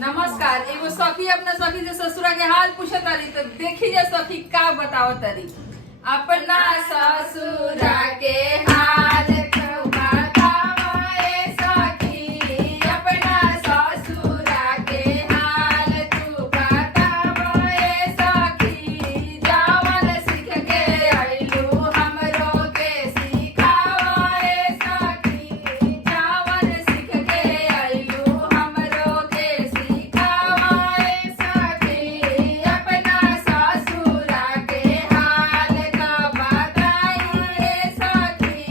नमस्कार। एगो सखी अपना सखी से ससुरा के हाल पूछत तारी तो देखी जा सखी का बताओ तारी। अपना ससुरा के हाल क्यों बताओ ए सखी, अपना ससुरा के हाल तू बताओ ए सखी। जावन सीख के आइलू हमरो के सिखाओ ए सखी, जावन सीख के आइलू हमरो के सिखाओ ए सखी। अपना ससुरा के हाल का बताई ए सखी,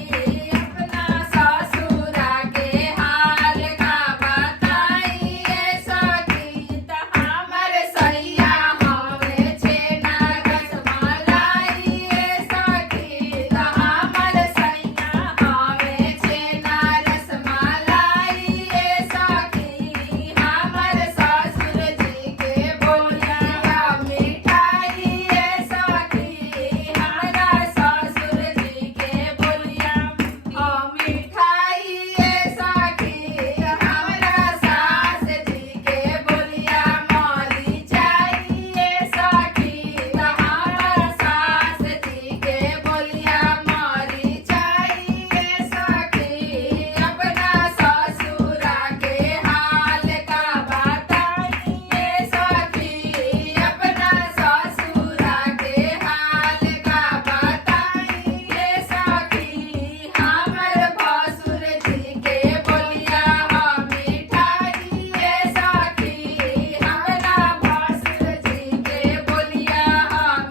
अपना ससुरा के हाल का बताई ए सखी। त हमर सैया हवे छेना रसमलाई ए सखी, त हमर सैया हवे छेना रसमलाई ए सखी। हमर ससुर जी के बोलिया मिठाई ए सखी, हमरा ससुर जी के बोलिया मिठाई ए सखी। हमरा सास जी के बोलिया मरीचाई ए सखी, त हमरा सास जी के बोलिया मरीचाई ए सखी। अपना ससुरा के हाल का बताई ए सखी, अपना ससुरा के हाल का बताई ए सखी। हमर भसुर जी के बोलिया मिठाई ए सखी, हमरा भसुर जी के बोलिया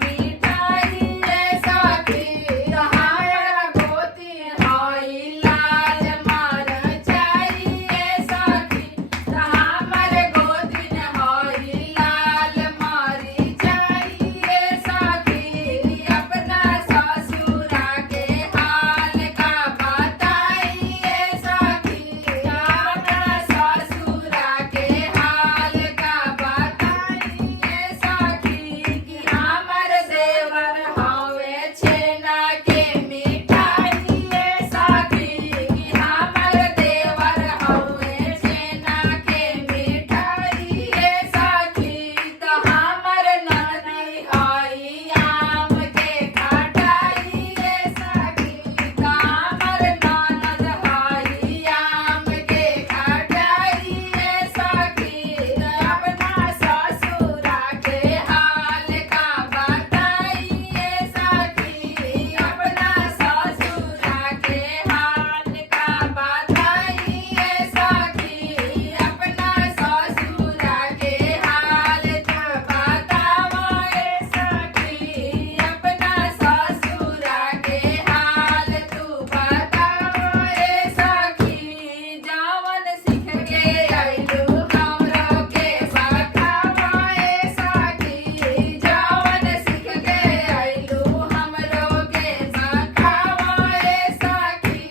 मिठाई ए सखी। हमरा गोती हई लाल मरचाई ए सखी, हमर गोती हई लाल मरचाई ए सखी। अपना ससुरा के हाल का बताई ए सखी, अपना ससुरा के हाल का बताई ए सखी। कि हमर देवर हवे छेना के मिठाई ए सखी, कि हमर देवर हवे छेना के मिठाई ए सखी। त हमर नदी हई आम के खटाई ए सखी, त हमर ननद हई आम के खटाई ए सखी। अपना ससुरा के हाल का बताई ए सखी, अपना ससुरा के हाल का बताई ए सखी। अपना ससुरा के हाल का बताओ ए सखी, अपना ससुरा के हाल तू बताओ ए सखी। जावन सीख के आइलू हमरो के सिखाओ ए सखी, जावन सीख के आइलू हमरो के सिखाओ ए सखी।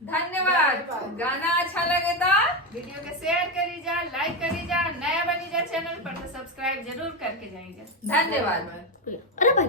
धन्यवाद। गाना अच्छा लगे तो वीडियो के शेयर करी जा, लाइक करी जा, नया बनी जा चैनल पर तो सब्सक्राइब जरूर करके जाइए। धन्यवाद। अरे भाई